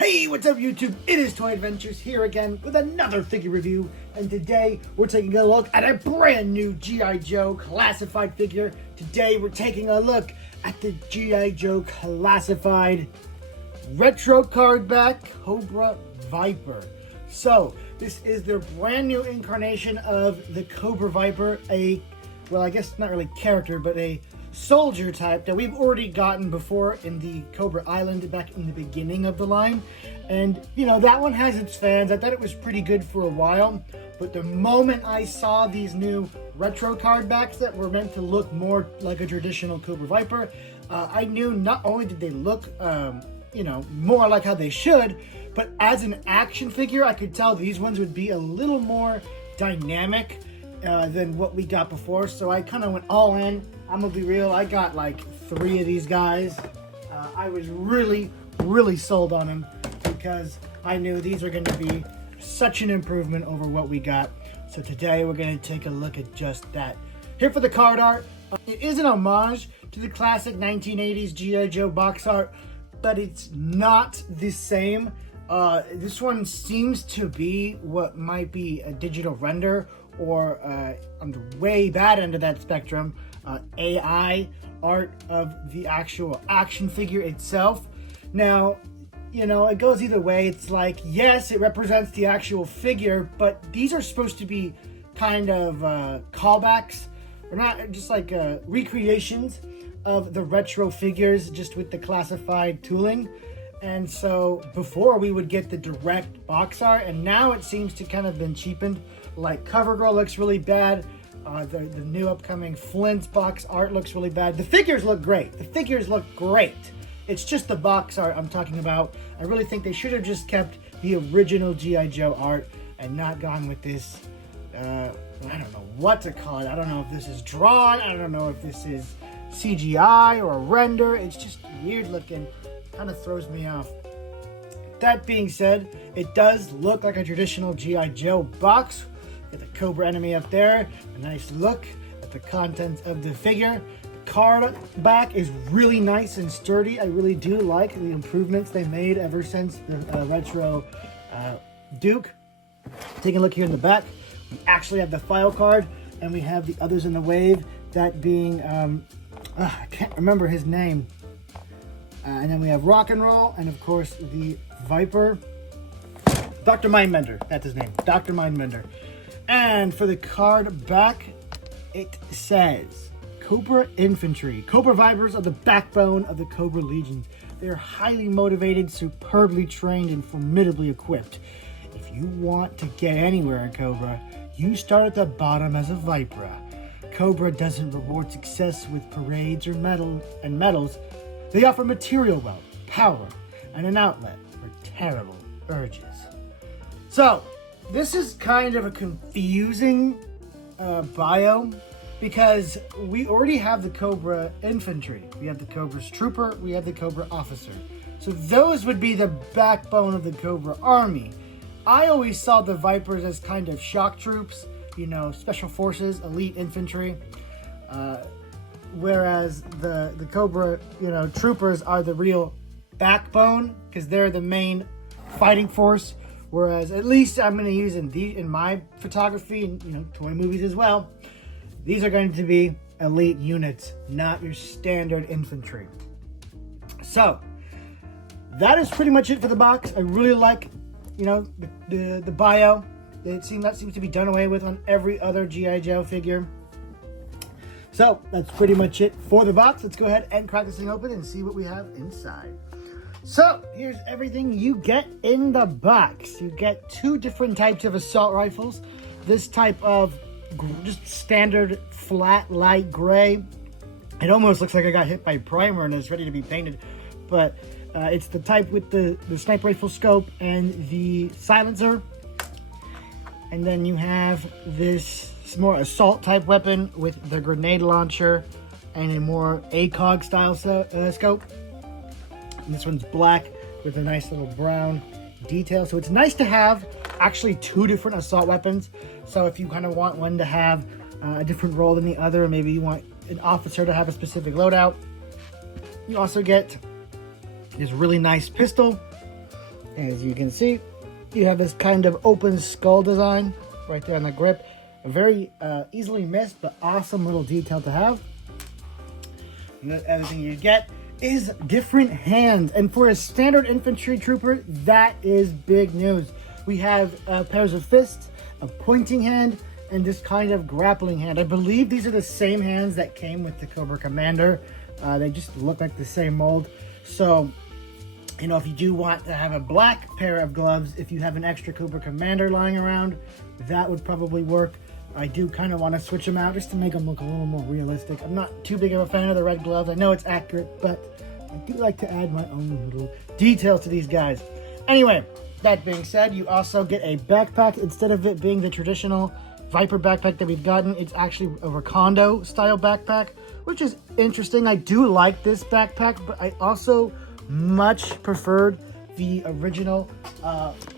Hey, what's up YouTube? It is Toy Adventures here again with another figure review, and today we're taking a look at a brand new G.I. Joe Classified figure. Today we're taking a look at the G.I. Joe Classified Retro Cobra Viper. So, this is their brand new incarnation of the Cobra Viper, well, I guess not really character, but a soldier type that we've already gotten before in the Cobra Island back in the beginning of the line. And, you know, that one has its fans. I thought it was pretty good for a while, but the moment I saw these new retro card backs that were meant to look more like a traditional Cobra Viper, I knew not only did they look, more like how they should, but as an action figure, I could tell these ones would be a little more dynamic than what we got before. So I kind of went all in. I'm gonna be real, I got like 3 of these guys. I was really sold on them because I knew these are gonna be such an improvement over what we got. So today we're gonna take a look at just that. Here for the card art. It is an homage to the classic 1980s G.I. Joe box art, but it's not the same. This one seems to be what might be a digital render, or on the way bad end of that spectrum, AI art of the actual action figure itself. Now, you know, it goes either way. It's like, yes, it represents the actual figure, but these are supposed to be kind of callbacks, or not, just like recreations of the retro figures, just with the classified tooling. And so before we would get the direct box art, and now it seems to kind of been cheapened. Like CoverGirl looks really bad. The new upcoming Flint's box art looks really bad. The figures look great. It's just the box art I'm talking about. I really think they should have just kept the original G.I. Joe art and not gone with this, I don't know what to call it. I don't know if this is drawn. I don't know if this is CGI or a render. It's just weird looking. Kind of throws me off. That being said, it does look like a traditional G.I. Joe box. Get the Cobra enemy up there. A nice look at the contents of the figure. The card back is really nice and sturdy. I really do like the improvements they made ever since the retro Duke. Taking a look here in the back, we actually have the file card, and we have the others in the wave. That being, I can't remember his name. And then we have Rock and Roll, and of course the Viper. Dr. Mindbender, that's his name. Dr. Mindbender. And for the card back, it says, Cobra Infantry. Cobra Vipers are the backbone of the Cobra Legions. They are highly motivated, superbly trained, and formidably equipped. If you want to get anywhere in Cobra, you start at the bottom as a Viper. Cobra doesn't reward success with parades or medals. They offer material wealth, power, and an outlet for terrible urges. So, this is kind of a confusing bio, because we already have the Cobra Infantry. We have the Cobra's Trooper, we have the Cobra Officer. So those would be the backbone of the Cobra Army. I always saw the Vipers as kind of shock troops, you know, special forces, elite infantry. Whereas the Cobra, Troopers are the real backbone, because they're the main fighting force. Whereas, at least I'm going to use in my photography and toy movies as well, these are going to be elite units, not your standard infantry. So that is pretty much it for the box. I really like, the bio. That seems to be done away with on every other G.I. Joe figure. So that's pretty much it for the box. Let's go ahead and crack this thing open and see what we have inside. So here's everything you get in the box. You get 2 different types of assault rifles. This type of just standard flat light gray. It almost looks like I got hit by primer and is ready to be painted. But it's the type with the sniper rifle scope and the silencer. And then you have this more assault type weapon with the grenade launcher and a more ACOG style scope. And this one's black with a nice little brown detail. So it's nice to have actually 2 different assault weapons. So if you kind of want one to have a different role than the other, maybe you want an officer to have a specific loadout, you also get this really nice pistol As you can see, you have this kind of open skull design right there on the grip. A very easily missed, but awesome little detail to have. And the other thing you get is different hands. And for a standard infantry trooper, that is big news. We have pairs of fists, a pointing hand, and this kind of grappling hand. I believe these are the same hands that came with the Cobra Commander. They just look like the same mold. So, you know, if you do want to have a black pair of gloves, if you have an extra Cobra Commander lying around, that would probably work. I do kind of want to switch them out just to make them look a little more realistic. I'm not too big of a fan of the red gloves. I know it's accurate, but I do like to add my own little details to these guys. Anyway, that being said, you also get a backpack. Instead of it being the traditional Viper backpack that we've gotten, it's actually a Recondo style backpack, which is interesting. I do like this backpack, but I also much preferred the original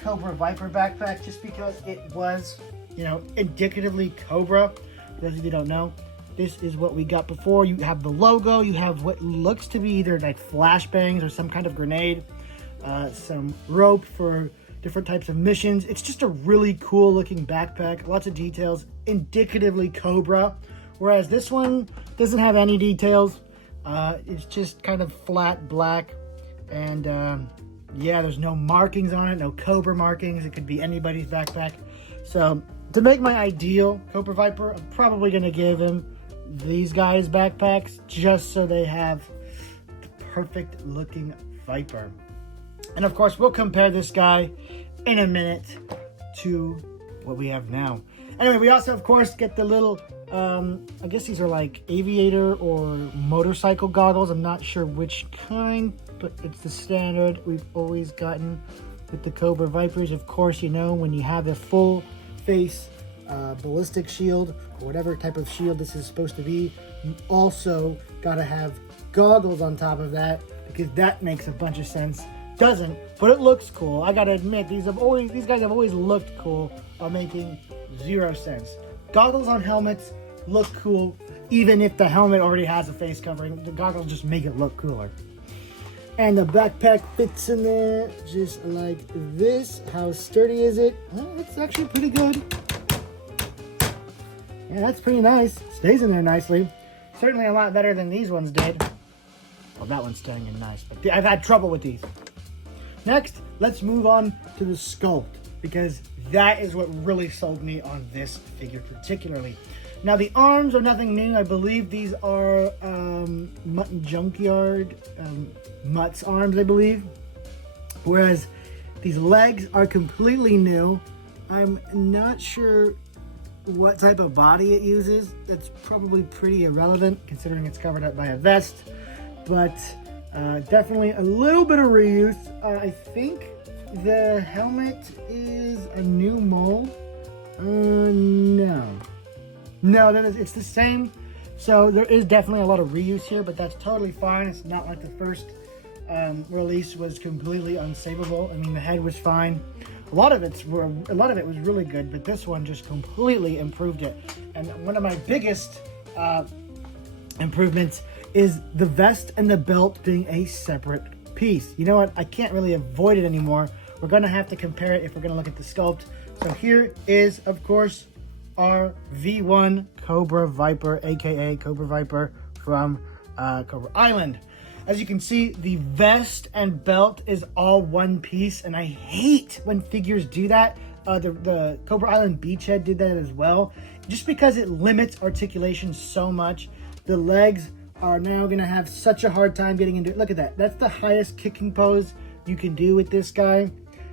Cobra Viper backpack just because it was, you know, indicatively Cobra. For those of you who don't know, this is what we got before. You have the logo, you have what looks to be either like flashbangs or some kind of grenade, some rope for different types of missions. It's just a really cool looking backpack, lots of details, indicatively Cobra, whereas this one doesn't have any details. It's just kind of flat black, and yeah, there's no markings on it, no Cobra markings. It could be anybody's backpack. So to make my ideal Cobra Viper, I'm probably going to give him these guys backpacks just so they have the perfect looking Viper. And of course, we'll compare this guy in a minute to what we have now. Anyway, we also, of course, get the little, I guess these are like aviator or motorcycle goggles. I'm not sure which kind, but it's the standard we've always gotten with the Cobra Vipers. Of course, you know, when you have a full face ballistic shield, or whatever type of shield this is supposed to be, you also gotta have goggles on top of that, because that makes a bunch of sense. Doesn't, but it looks cool. I gotta admit, these guys have always looked cool while making zero sense. Goggles on helmets look cool, even if the helmet already has a face covering. The goggles just make it look cooler. And the backpack fits in there just like this. How sturdy is it? Well, it's actually pretty good. Yeah, that's pretty nice. Stays in there nicely. Certainly a lot better than these ones did. Well, that one's staying in nice, but I've had trouble with these. Next, let's move on to the sculpt, because that is what really sold me on this figure particularly. Now, the arms are nothing new. I believe these are Mutton Junkyard, Mutt's arms, I believe. Whereas these legs are completely new. I'm not sure what type of body it uses. It's probably pretty irrelevant considering it's covered up by a vest. But definitely a little bit of reuse. I think the helmet is a new mold. No, it's the same. So there is definitely a lot of reuse here, but that's totally fine. It's not like the first release was completely unsavable. I mean, the head was fine. A lot of it was really good, but this one just completely improved it. And one of my biggest improvements is the vest and the belt being a separate piece. You know what? I can't really avoid it anymore. We're going to have to compare it if we're going to look at the sculpt. So here is, of course, our V1 Cobra Viper, aka Cobra Viper from Cobra Island. As you can see, the vest and belt is all one piece, and I hate when figures do that. The Cobra Island Beachhead did that as well, just because it limits articulation so much. The legs are now going to have such a hard time getting into it. Look at that. That's the highest kicking pose you can do with this guy.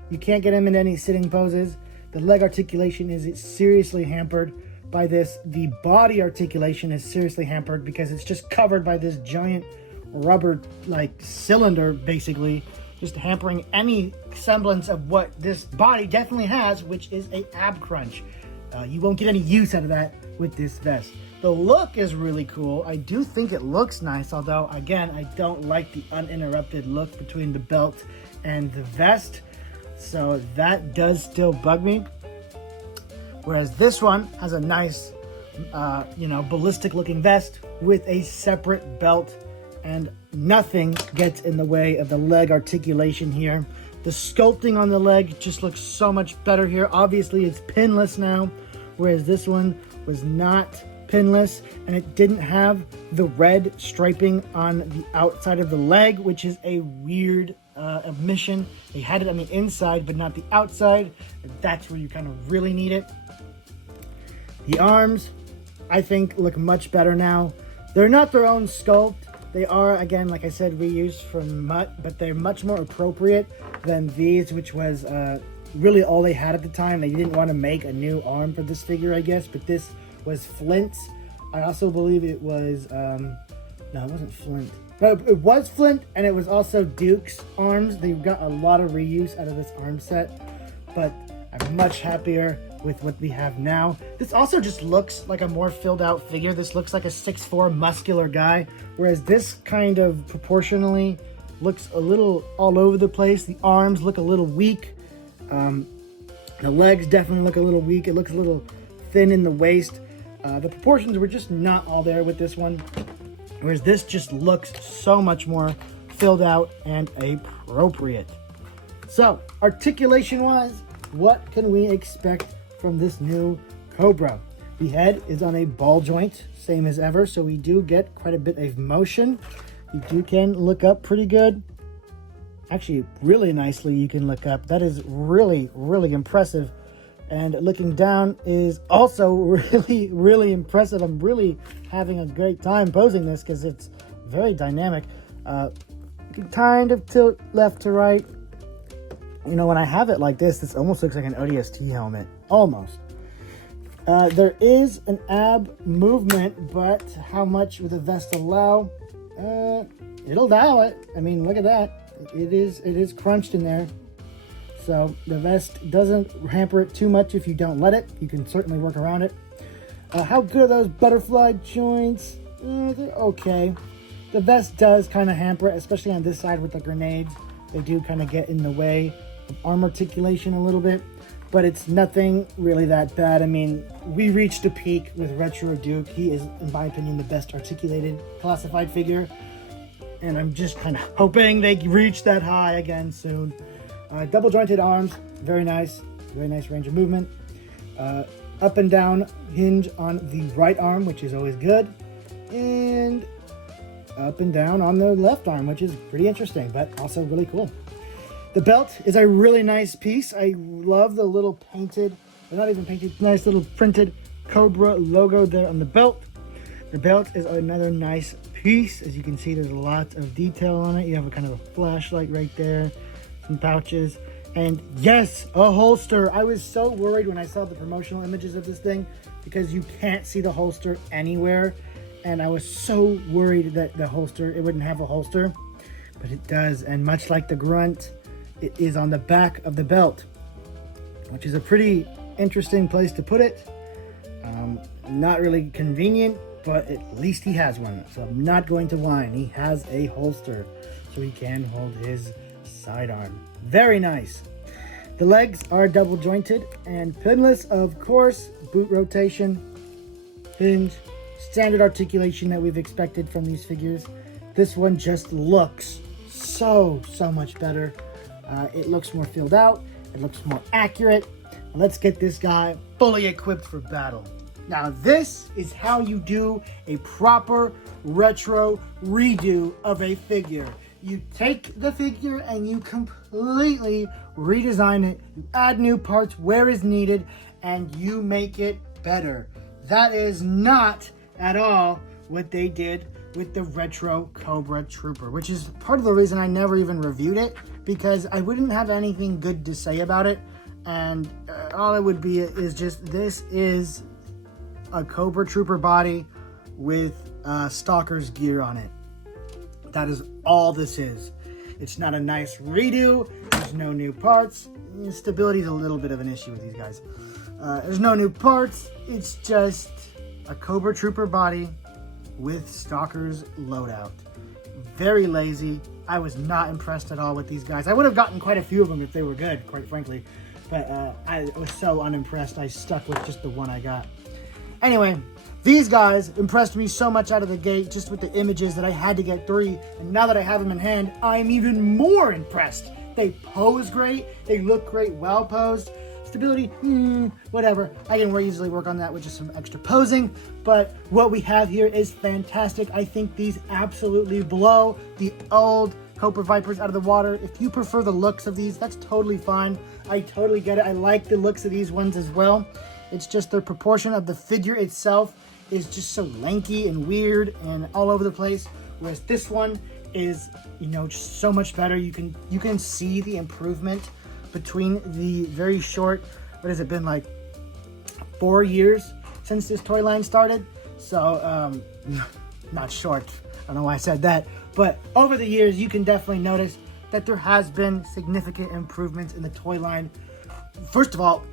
You can't get him in any sitting poses. The leg articulation is seriously hampered by this. The body articulation is seriously hampered because it's just covered by this giant rubber like cylinder, basically, just hampering any semblance of what this body definitely has, which is a ab crunch. You won't get any use out of that with this vest. The look is really cool. I do think it looks nice, although again, I don't like the uninterrupted look between the belt and the vest, so that does still bug me. Whereas this one has a nice ballistic looking vest with a separate belt, and nothing gets in the way of the leg articulation here. The sculpting on the leg just looks so much better here. Obviously, it's pinless now, whereas this one was not pinless, and it didn't have the red striping on the outside of the leg, which is a weird omission. They had it on the inside, but not the outside. That's where you kind of really need it. The arms, I think, look much better now. They're not their own sculpt. They are, again, like I said, reused from Mutt, but they're much more appropriate than these, which was really all they had at the time. They didn't want to make a new arm for this figure, I guess, but this was Flint's. I also believe it was, no, it wasn't Flint. No, it was Flint, and it was also Duke's arms. They got a lot of reuse out of this arm set, but I'm much happier with what we have now. This also just looks like a more filled out figure. This looks like a 6'4" muscular guy, whereas this kind of proportionally looks a little all over the place. The arms look a little weak. The legs definitely look a little weak. It looks a little thin in the waist. The proportions were just not all there with this one, whereas this just looks so much more filled out and appropriate. So, articulation-wise, what can we expect from this new Cobra? The head is on a ball joint, same as ever, so we do get quite a bit of motion. You can look up pretty good. Actually, really nicely you can look up. That is really, really impressive. And looking down is also really, really impressive. I'm really having a great time posing this because it's very dynamic. You can kind of tilt left to right. You know, when I have it like this almost looks like an ODST helmet. Almost. There is an ab movement, but how much will the vest allow? It'll allow it. I mean, look at that. It is crunched in there. So the vest doesn't hamper it too much if you don't let it. You can certainly work around it. How good are those butterfly joints? They're okay. The vest does kind of hamper it, especially on this side with the grenades. They do kind of get in the way of arm articulation a little bit, but it's nothing really that bad. I mean, we reached a peak with Retro Duke. He is, in my opinion, the best articulated classified figure, and I'm just kind of hoping they reach that high again soon. Double jointed arms, very nice range of movement. Up and down hinge on the right arm, which is always good, and up and down on the left arm, which is pretty interesting, but also really cool. The belt is a really nice piece. I love the little painted, or not even painted, nice little printed Cobra logo there on the belt. The belt is another nice piece. As you can see, there's lots of detail on it. You have a kind of a flashlight right there, some pouches, and yes, a holster. I was so worried when I saw the promotional images of this thing because you can't see the holster anywhere, and I was so worried that the holster, it wouldn't have a holster, but it does. And much like the Grunt, it is on the back of the belt, which is a pretty interesting place to put it. Not really convenient, but at least he has one, so I'm not going to whine. He has a holster, so he can hold his sidearm. Very nice. The legs are double jointed and pinless, of course. Boot rotation, hinge, standard articulation that we've expected from these figures. This one just looks so much better. It looks more filled out. It looks more accurate. Let's get this guy fully equipped for battle. Now, this is how you do a proper retro redo of a figure. You take the figure and you completely redesign it. You add new parts where is needed, and you make it better. That is not at all what they did with the Retro Cobra Trooper, which is part of the reason I never even reviewed it, because I wouldn't have anything good to say about it, and all it would be is just, this is a Cobra Trooper body with Stalker's gear on it. That is all this is. It's not a nice redo. There's no new parts. Stability is a little bit of an issue with these guys. There's no new parts. It's just a Cobra Trooper body with Stalker's loadout. Very lazy. I was not impressed at all with these guys. I would have gotten quite a few of them if they were good, quite frankly. But I was so unimpressed, I stuck with just the one I got. Anyway, these guys impressed me so much out of the gate just with the images that I had to get 3. And now that I have them in hand, I'm even more impressed They pose great. They look great, well posed. Stability, whatever. I can easily work on that with just some extra posing. But what we have here is fantastic. I think these absolutely blow the old Cobra Vipers out of the water. If you prefer the looks of these, that's totally fine. I totally get it. I like the looks of these ones as well. It's just the proportion of the figure itself is just so lanky and weird and all over the place. Whereas this one is, you know, just so much better. You can see the improvement between the very short, what has it been, like 4 years since this toy line started? So, not short. I don't know why I said that. But over the years, you can definitely notice that there has been significant improvements in the toy line. First of all,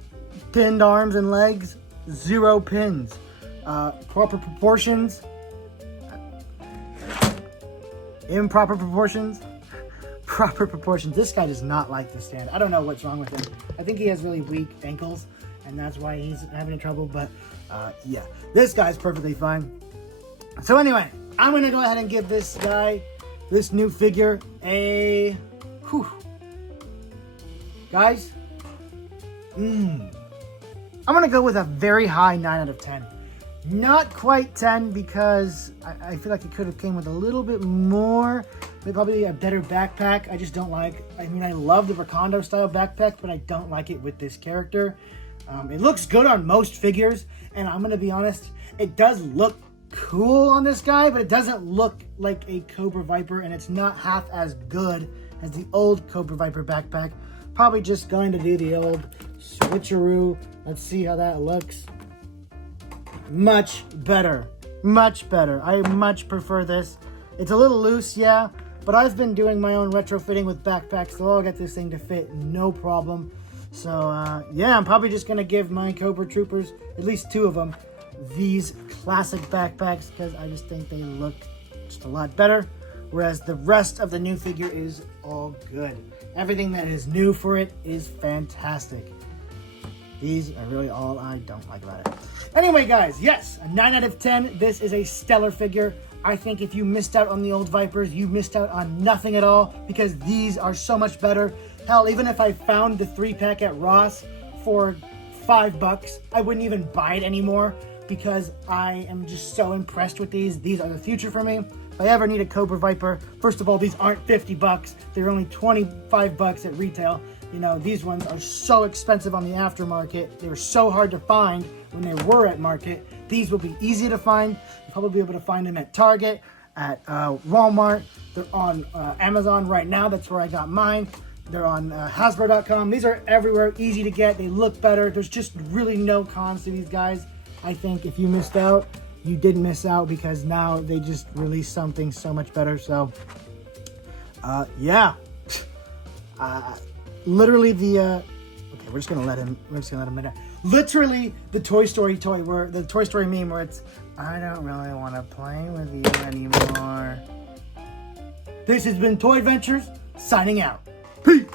pinned arms and legs, 0 pins. Proper proportions. Improper proportions. Proper proportions. This guy does not like to stand. I don't know what's wrong with him. I think he has really weak ankles, and that's why he's having trouble. But yeah, this guy's perfectly fine. So anyway, I'm gonna go ahead and give this guy, this new figure, a guys. I'm gonna go with a very high 9 out of 10. Not quite 10 because I feel like it could have came with a little bit more. Probably a better backpack. I just don't like, I mean, I love the Recondo style backpack, but I don't like it with this character. It looks good on most figures, and I'm going to be honest, it does look cool on this guy, but it doesn't look like a Cobra Viper, and it's not half as good as the old Cobra Viper backpack. Probably just going to do the old switcheroo. Let's see how that looks. Much better. Much better. I much prefer this. It's a little loose, yeah, but I've been doing my own retrofitting with backpacks, so I'll get this thing to fit no problem. So, yeah, I'm probably just going to give my Cobra Troopers, at least 2 of them, these classic backpacks, because I just think they look just a lot better, whereas the rest of the new figure is all good. Everything that is new for it is fantastic. These are really all I don't like about it. Anyway, guys, yes, a 9 out of 10. This is a stellar figure. I think if you missed out on the old Vipers, you missed out on nothing at all, because these are so much better. Hell, even if I found the 3-pack at Ross for $5, I wouldn't even buy it anymore, because I am just so impressed with these. These are the future for me. If I ever need a Cobra Viper, first of all, these aren't $50. They're only $25 at retail. You know, these ones are so expensive on the aftermarket. They were so hard to find when they were at market. These will be easy to find. You'll probably be able to find them at Target, at Walmart. They're on Amazon right now. That's where I got mine. They're on Hasbro.com. These are everywhere, easy to get. They look better. There's just really no cons to these guys. I think if you missed out, you didn't miss out, because now they just released something so much better. So, yeah. Literally the okay, we're just gonna let him in there. Literally the Toy Story toy, where the Toy Story meme where it's, I don't really want to play with you anymore. This has been Toy Adventures, signing out. Peace.